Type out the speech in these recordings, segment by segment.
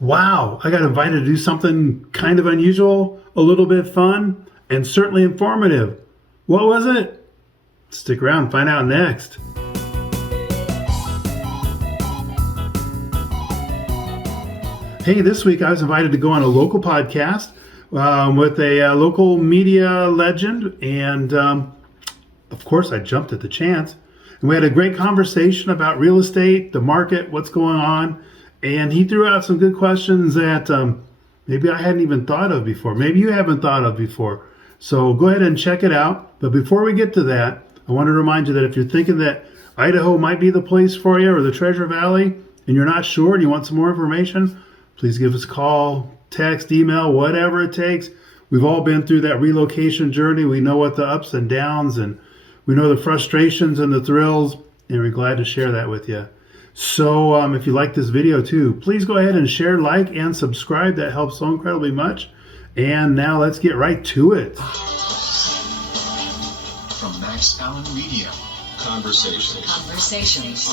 Wow, I got invited to do something kind of unusual, a little bit fun, and certainly informative. What was it? Stick around and find out next. Hey, this week I was invited to go on a local podcast with a local media legend, and of course I jumped at the chance. And we had a great conversation about real estate, the market, what's going on, and he threw out some good questions that maybe I hadn't even thought of before. Maybe you haven't thought of before. So go ahead and check it out. But before we get to that, I want to remind you that if you're thinking that Idaho might be the place for you or the Treasure Valley, and you're not sure and you want some more information, please give us a call, text, email, whatever it takes. We've all been through that relocation journey. We know what the ups and downs, and we know the frustrations and the thrills, and we're glad to share that with you. So if you like this video too, please go ahead and share, like, and subscribe. That helps so incredibly much. And now let's get right to it. From Max Allen Media, Conversations.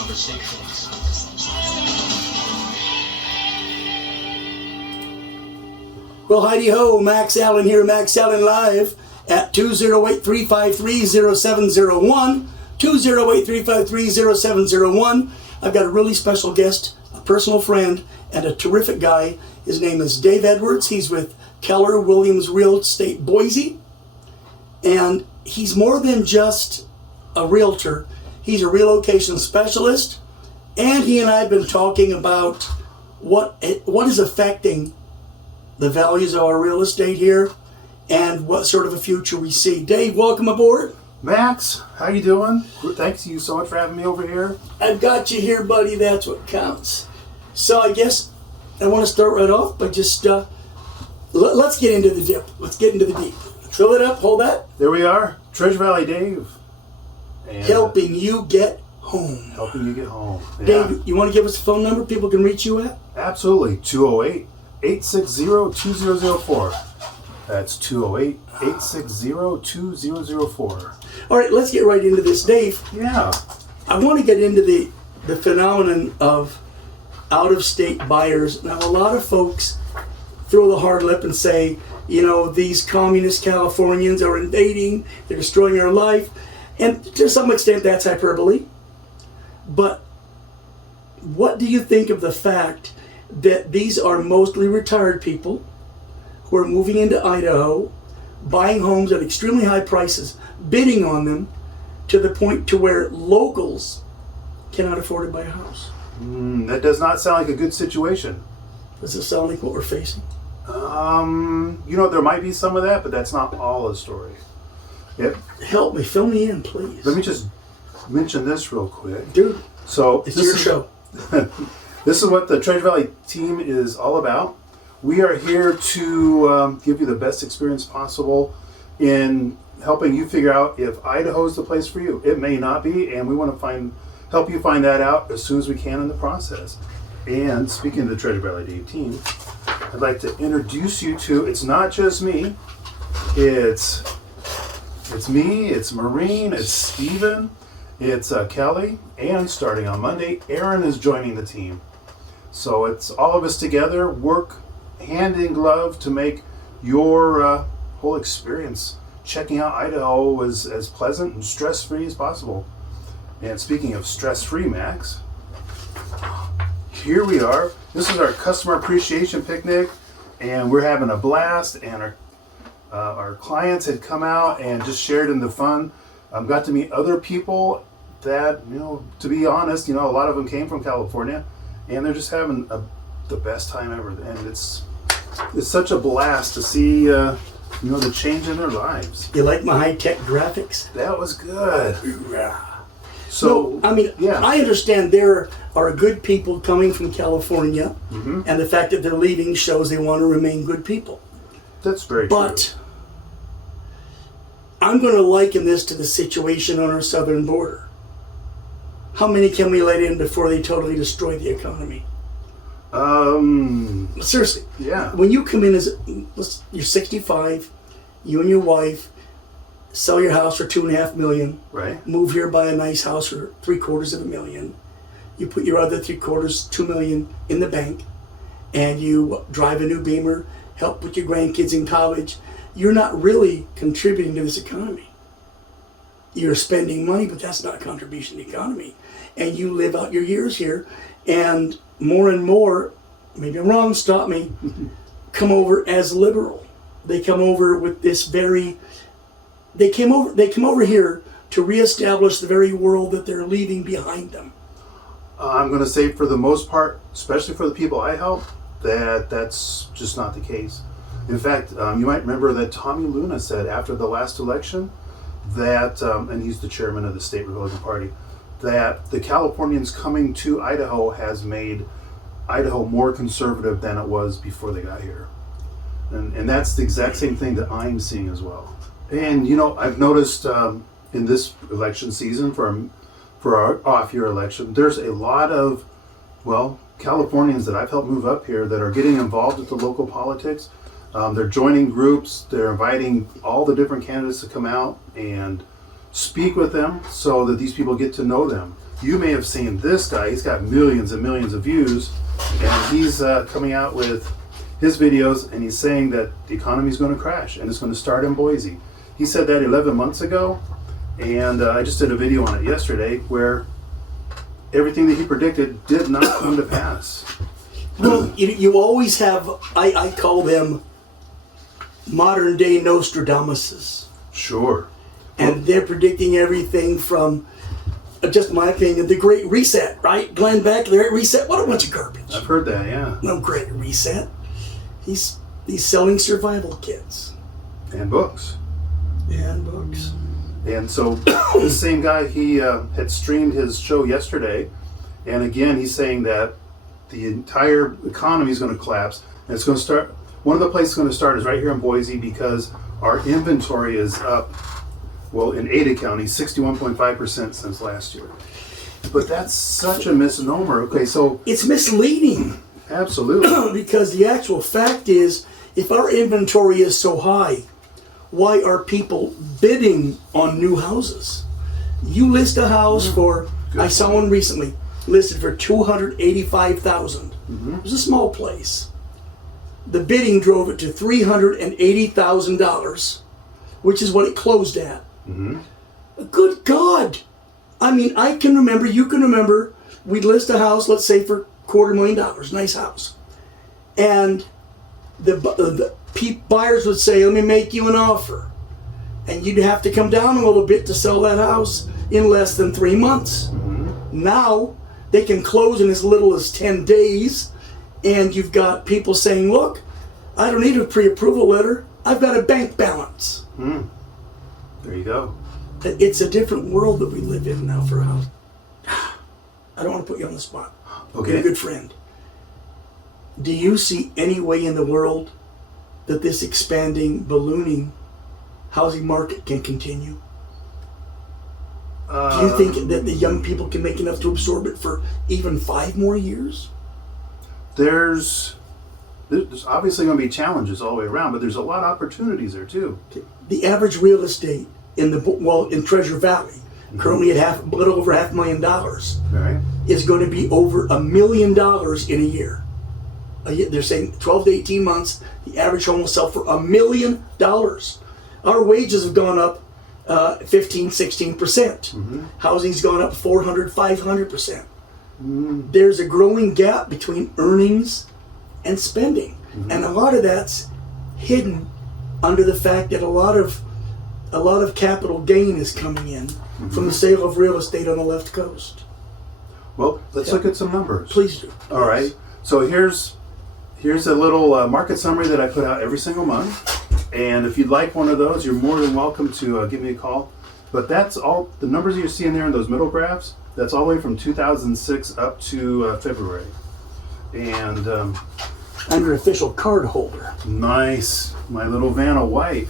Well, heidi-ho, Max Allen here, Max Allen Live at 208-353-0701, 208-353-0701. I've got a really special guest, a personal friend, and a terrific guy. His name is Dave Edwards. He's with Keller Williams Realty Boise, and he's more than just a realtor. He's a relocation specialist, and he and I have been talking about what is affecting the values of our real estate here and what sort of a future we see. Dave, welcome aboard. Max, how you doing? Thanks you so much for having me over here. I've got you here, buddy. That's what counts. So I guess I want to start right off by just let's get into the dip. Let's get into the deep. Fill it up. Hold that. There we are, Treasure Valley Dave. And helping you get home. Helping you get home. Yeah. Dave, you want to give us a phone number people can reach you at? Absolutely. 208-860-2004. That's 208-860-2004. All right, let's get right into this. Dave, yeah, I want to get into the phenomenon of out-of-state buyers. Now, a lot of folks throw the hard lip and say, you know, these communist Californians are invading, they're destroying our life. And to some extent, that's hyperbole. But what do you think of the fact that these are mostly retired people who are moving into Idaho, buying homes at extremely high prices, bidding on them to the point to where locals cannot afford to buy a house? That does not sound like a good situation. Does it sound like what we're facing? There might be some of that, but that's not all the story. Yep. Help me, fill me in, please. Let me just mention this real quick. Dude, so it's your show. This is what the Treasure Valley team is all about. We are here to give you the best experience possible in helping you figure out if Idaho is the place for you. It may not be, and we want to help you find that out as soon as we can in the process. And speaking of the Treasure Valley Dave team, I'd like to introduce you to, it's not just me, it's me, it's Maureen, it's Steven, it's Kelly, and starting on Monday, Aaron is joining the team. So it's all of us together, work hand in glove to make your whole experience checking out Idaho as pleasant and stress-free as possible. And speaking of stress-free, Max, here we are. This is our customer appreciation picnic, and we're having a blast, and our clients had come out and just shared in the fun. Got to meet other people that, to be honest, a lot of them came from California, and they're just having the best time ever. And it's such a blast to see, the change in their lives. You like my high-tech graphics? That was good. Yeah. So, yeah. I understand there are good people coming from California, and the fact that they're leaving shows they want to remain good people. That's very true. But I'm going to liken this to the situation on our southern border. How many can we let in before they totally destroy the economy? Seriously. Yeah. When you come in you're 65, you and your wife sell your house for $2.5 million. Right. Move here, buy a nice house for $750,000. You put your other $750,000, $2 million in the bank, and you drive a new Beamer, help with your grandkids in college, you're not really contributing to this economy. You're spending money, but that's not a contribution to the economy. And you live out your years here, and more, maybe I'm wrong, stop me, come over as liberal. They come over with this they come over here to reestablish the very world that they're leaving behind them. I'm going to say for the most part, especially for the people I help, that's just not the case. In fact, you might remember that Tommy Luna said after the last election that, and he's the chairman of the state Republican Party, that the Californians coming to Idaho has made Idaho more conservative than it was before they got here. And that's the exact same thing that I'm seeing as well. And, I've noticed in this election season for our off-year election, there's a lot of, Californians that I've helped move up here that are getting involved with the local politics. They're joining groups. They're inviting all the different candidates to come out and speak with them so that these people get to know them. You may have seen this guy. He's got millions and millions of views, and he's coming out with his videos, and he's saying that the economy is going to crash, and it's going to start in Boise. He said that 11 months ago, and I just did a video on it yesterday where everything that he predicted did not come to pass. Well, you always have, I call them modern day Nostradamuses. Sure. And they're predicting everything from, just my opinion, the Great Reset, right? Glenn Beck, the Great Reset, what a bunch of garbage. I've heard that, yeah. No Great Reset. He's selling survival kits. And books. And books. And so the same guy, he had streamed his show yesterday, and again he's saying that the entire economy is going to collapse, and it's going to start. One of the places it's going to start is right here in Boise because our inventory is up. Well, in Ada County, 61.5% since last year. But that's such a misnomer. Okay, so it's misleading. Absolutely. Because the actual fact is, if our inventory is so high, why are people bidding on new houses? You list a house for, I saw one recently, listed for $285,000. It was a small place. The bidding drove it to $380,000, which is what it closed at. Good God! I mean, I can remember, you can remember, we'd list a house, let's say for $250,000, nice house. And the buyers would say, let me make you an offer. And you'd have to come down a little bit to sell that house in less than 3 months. Now, they can close in as little as 10 days, and you've got people saying, look, I don't need a pre-approval letter, I've got a bank balance. There you go. It's a different world that we live in now for a house. I don't want to put you on the spot. Okay. You're a good friend. Do you see any way in the world that this expanding, ballooning housing market can continue? Do you think that the young people can make enough to absorb it for even 5 more years? There's obviously going to be challenges all the way around, but there's a lot of opportunities there too. The average real estate in Treasure Valley, currently at a little over $500,000, Right. is going to be over $1 million in a year. They're saying 12 to 18 months, the average home will sell for $1 million. Our wages have gone up 15, 16%. Housing's gone up 400, 500%. There's a growing gap between earnings and spending. And a lot of that's hidden under the fact that a lot of capital gain is coming in from the sale of real estate on the left coast. Well, let's look at some numbers. Please do. All right. So here's a little market summary that I put out every single month. And if you'd like one of those, you're more than welcome to give me a call. But that's all, the numbers you're seeing there in those middle graphs, that's all the way from 2006 up to February. And I'm your official card holder. nice, my little Vanna White.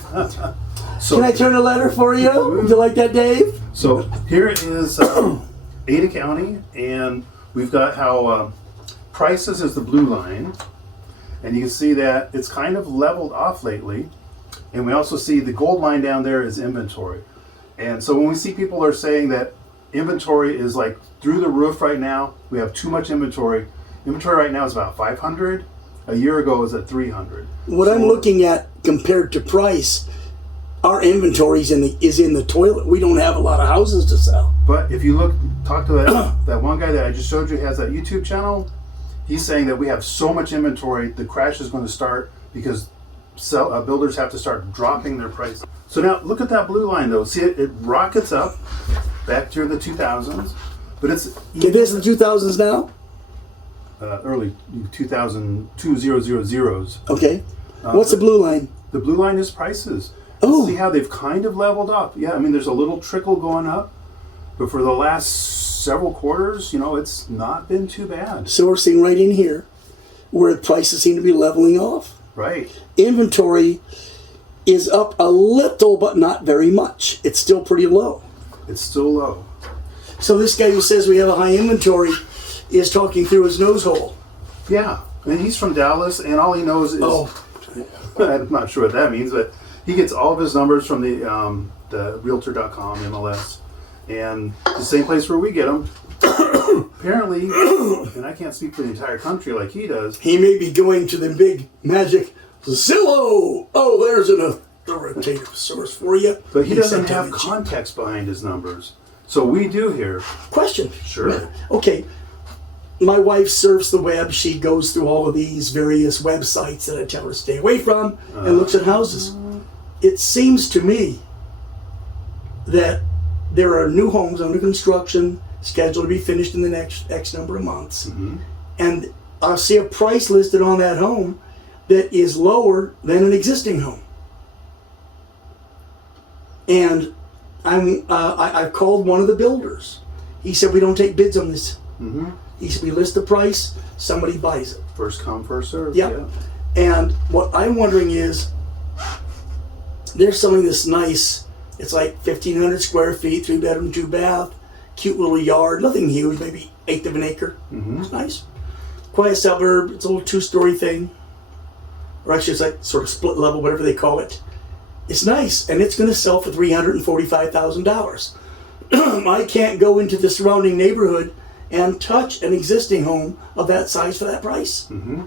So, Can I turn a letter for you? Would you like that, Dave? So here is Ada County, and we've got how prices is the blue line, and you can see that it's kind of leveled off lately. And we also see the gold line down there is inventory. And so when we see people are saying that inventory is like through the roof right now, we have too much inventory. Inventory right now is about 500, A year ago it was at 300. What I'm looking at compared to price, our inventory is in the toilet. We don't have a lot of houses to sell. But if you talk to that one guy that I just showed you has that YouTube channel, he's saying that we have so much inventory, the crash is going to start because builders have to start dropping their price. So now look at that blue line though. See it rockets up back during the 2000s, but it's This is the 2000s now. Early 2000s. Okay. What's the blue line? The blue line is prices. Oh. See how they've kind of leveled up. Yeah, I mean there's a little trickle going up, but for the last several quarters, it's not been too bad. So we're seeing right in here where prices seem to be leveling off. Right. Inventory is up a little, but not very much. It's still pretty low. It's still low. So this guy who says we have a high inventory is talking through his nose hole. Yeah, and he's from Dallas, and all he knows is I'm not sure what that means, but he gets all of his numbers from the Realtor.com MLS, and the same place where we get them. Apparently, and I can't speak for the entire country like he does. He may be going to the big magic Zillow. Oh, there's an authoritative source for you. But he doesn't have context behind his numbers. So we do here. Question. Sure. Okay. My wife surfs the web. She goes through all of these various websites that I tell her to stay away from and looks at houses. It seems to me that there are new homes under construction scheduled to be finished in the next X number of months. Mm-hmm. And I'll see a price listed on that home that is lower than an existing home. And I've called one of the builders. He said, we don't take bids on this. Mm-hmm. He said, we list the price, somebody buys it. First come, first serve. Yep. Yeah. And what I'm wondering is, there's something that's nice. It's like 1,500 square feet, 3 bedroom, 2 bath, cute little yard, nothing huge, maybe 1/8 of an acre. Mm-hmm. It's nice. Quiet suburb, it's a little 2-story thing. Or actually it's like sort of split level, whatever they call it. It's nice, and it's going to sell for $345,000. I can't go into the surrounding neighborhood and touch an existing home of that size for that price. Mm-hmm.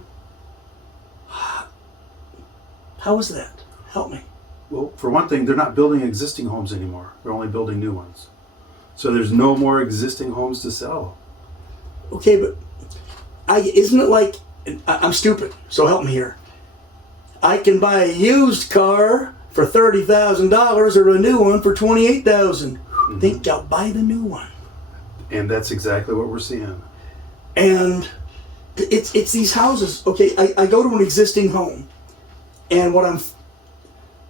How is that? Help me. Well, for one thing, they're not building existing homes anymore. They're only building new ones. So there's no more existing homes to sell. Okay, but isn't it like, I'm stupid, so help me here. I can buy a used car for $30,000 or a new one for $28,000. Mm-hmm. Think I'll buy the new one. And that's exactly what we're seeing. And it's these houses. Okay, I go to an existing home, and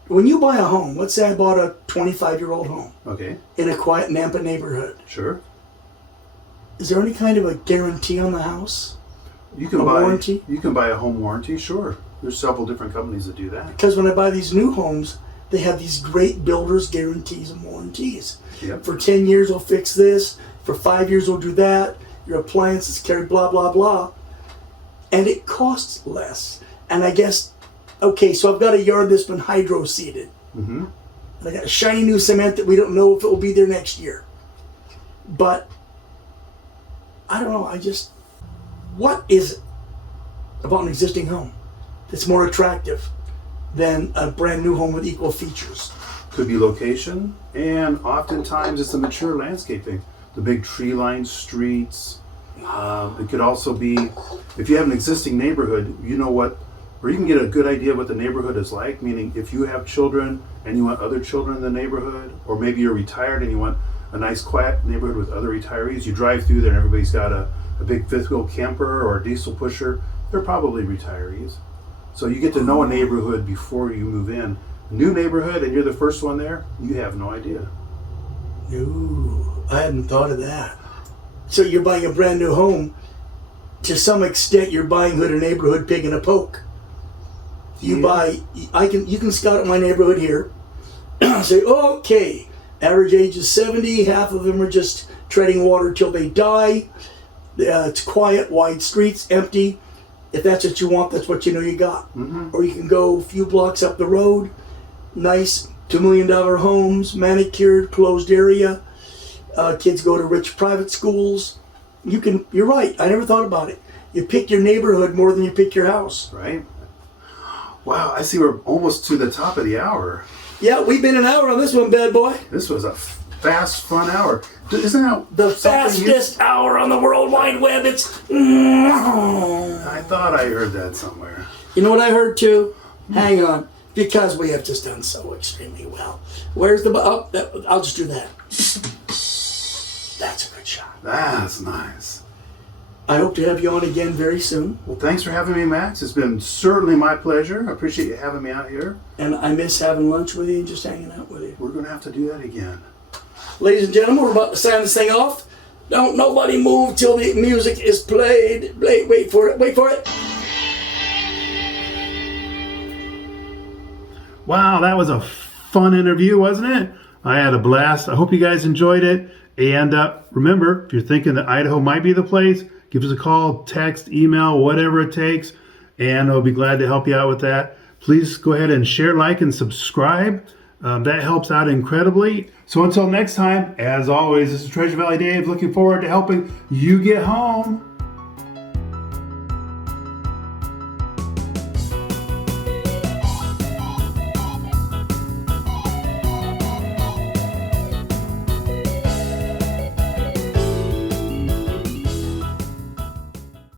when you buy a home, let's say I bought a 25-year-old home. Okay. In a quiet Nampa neighborhood. Sure. Is there any kind of a guarantee on the house? You can warranty? You can buy a home warranty, sure. There's several different companies that do that. Because when I buy these new homes, they have these great builders' guarantees and warranties. Yep. For 10 years, we'll fix this. For 5 years, we'll do that. Your appliances carry blah, blah, blah. And it costs less. And I guess, okay, so I've got a yard that's been hydro-seeded. Mm-hmm. And I got shiny new cement that we don't know if it will be there next year. But, I don't know, what is it about an existing home that's more attractive than a brand new home with equal features? Could be location, and oftentimes it's the mature landscaping. The big tree-lined streets. It could also be, if you have an existing neighborhood, you know what, or you can get a good idea of what the neighborhood is like, meaning if you have children and you want other children in the neighborhood, or maybe you're retired and you want a nice quiet neighborhood with other retirees, you drive through there and everybody's got a big fifth wheel camper or a diesel pusher, they're probably retirees. So you get to know a neighborhood before you move in. A new neighborhood and you're the first one there, you have no idea. No, I hadn't thought of that. So you're buying a brand new home. To some extent, you're buying hood or neighborhood pig in a poke. You can scout out my neighborhood here. Say, okay, average age is 70. Half of them are just treading water till they die. It's quiet, wide streets, empty. If that's what you want, that's what you know you got. Mm-hmm. Or you can go a few blocks up the road. Nice $2 million homes, manicured, closed area. Kids go to rich private schools. You're right. I never thought about it. You pick your neighborhood more than you pick your house. Right? Wow, I see we're almost to the top of the hour. Yeah, we've been an hour on this one, bad boy. This was a fast, fun hour. Isn't that The something fastest hour on the World Wide Web. It's. I thought I heard that somewhere. You know what I heard too? Hang on. Because we have just done so extremely well. Where's the. I'll just do that. That's a good shot. That's nice. I hope to have you on again very soon. Well, thanks for having me, Max. It's been certainly my pleasure. I appreciate you having me out here. And I miss having lunch with you and just hanging out with you. We're going to have to do that again. Ladies and gentlemen, we're about to sign this thing off. Don't nobody move till the music is played. Wait for it. Wait for it. Wow, that was a fun interview, wasn't it? I had a blast. I hope you guys enjoyed it. And remember, if you're thinking that Idaho might be the place, give us a call, text, email, whatever it takes, and I'll be glad to help you out with that. Please go ahead and share, like, and subscribe. That helps out incredibly. So until next time, as always, this is Treasure Valley Dave, looking forward to helping you get home.